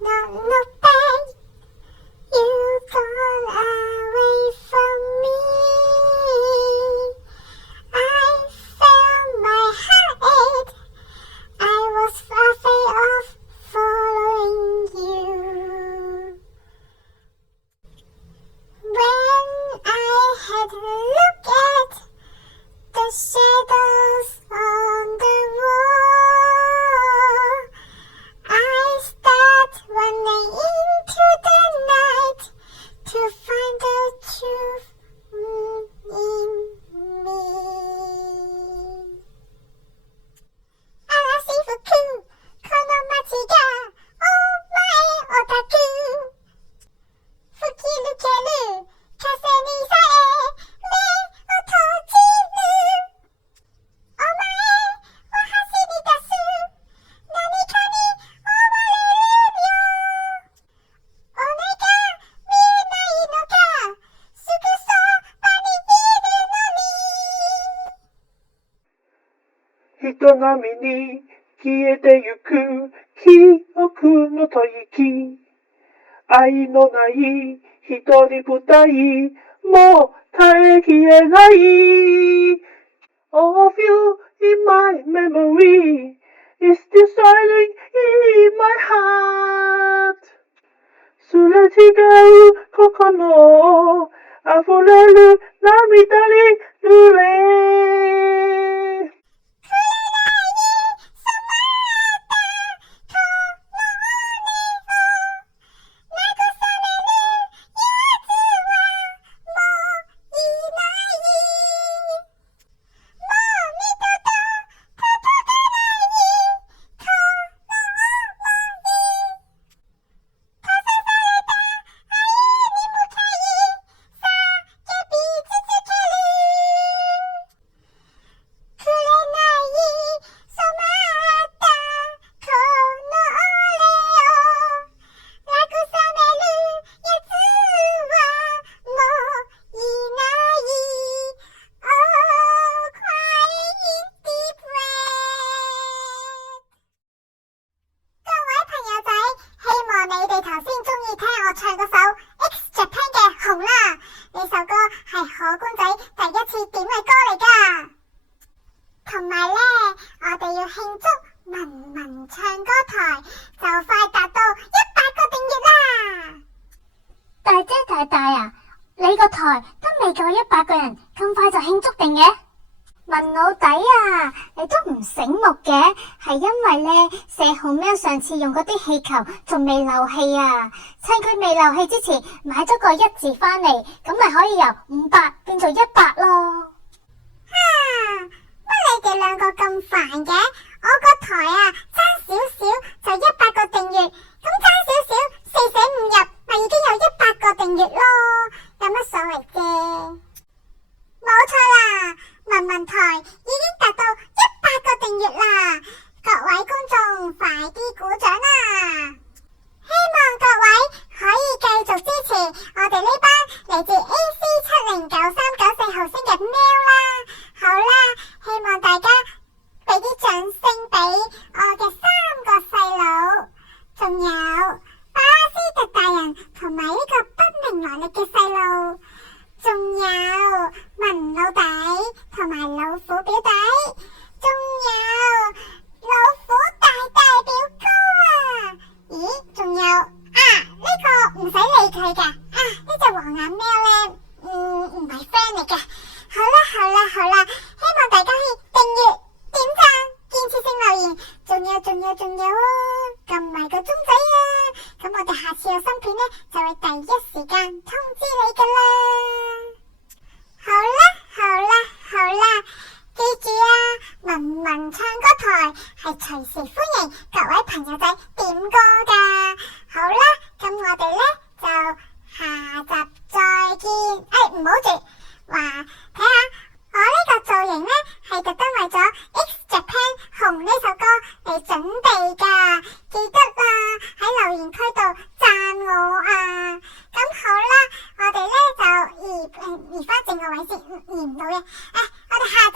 not look back. You've gone away from me. I felt my heart ache. I was afraid of following you. When I had looked at the shadows on the wall, I start running into the night to find the truth in me. 아라시푸쿠 코노마치가 오마에 오타쿠吹き抜ける風にさえ目を閉じるお前を走り出す何かに追われるよ俺が見えないのかすぐそばにいるのに人波に消えてゆく記憶の吐息愛のない一人舞台もう耐えきれない All of you in my memory is still shining in my heart すれ違う心溢れる涙に濡れ唱嗰首 X Japan 嘅紅啦，呢首歌係可觀仔第一次點嘅歌嚟㗎。同埋呢，我哋要慶祝文文唱歌台就快達到100個訂閱啦！大姐大大啊，你個台都未夠100個人，咁快就慶祝定嘅？文老弟啊，你都唔醒目嘅，係因為呢，社號喵上次用嗰啲氣球仲未漏氣啊，趁佢未漏氣之前買咗個1字返嚟，咁咪可以由500變做100咯。乜你哋兩個咁煩嘅？我個台啊爭少少就100個訂閱，咁爭少少四捨五入咪已經有100個訂閱咯，有乜所謂啫？冇錯啦，文文台已經達到100個訂閱啦，各位觀眾快啲鼓掌啦！希望各位可以繼續支持我哋呢班嚟自 AC709394 號星嘅喵啦！好啦，希望大家俾啲掌聲俾我嘅3個細佬，仲有巴斯特大人同埋呢個不明來歷嘅細路，仲有文老弟同埋老虎表弟，仲有老虎大大表哥啊！咦，仲有呢個唔使理佢㗎，呢隻黃眼喵呢，唔係 friend 嚟嘅。好啦，希望大家可以訂閱、點讚、建設性留言，仲有撳埋個鐘仔啊！咁我哋下次有新片呢，就會第一時間通知你㗎啦。好啦，記住啊，文文唱歌台係隨時歡迎各位朋友仔點歌㗎。好啦，咁我哋呢就下集再見。唔好住，話睇下我呢個造型呢係特登為咗 X Japan 紅呢首歌嚟準備㗎，記得啦，喺留言區度讚我啊！咁好啦，我哋呢就移翻正個位先，移唔到嘅。我哋下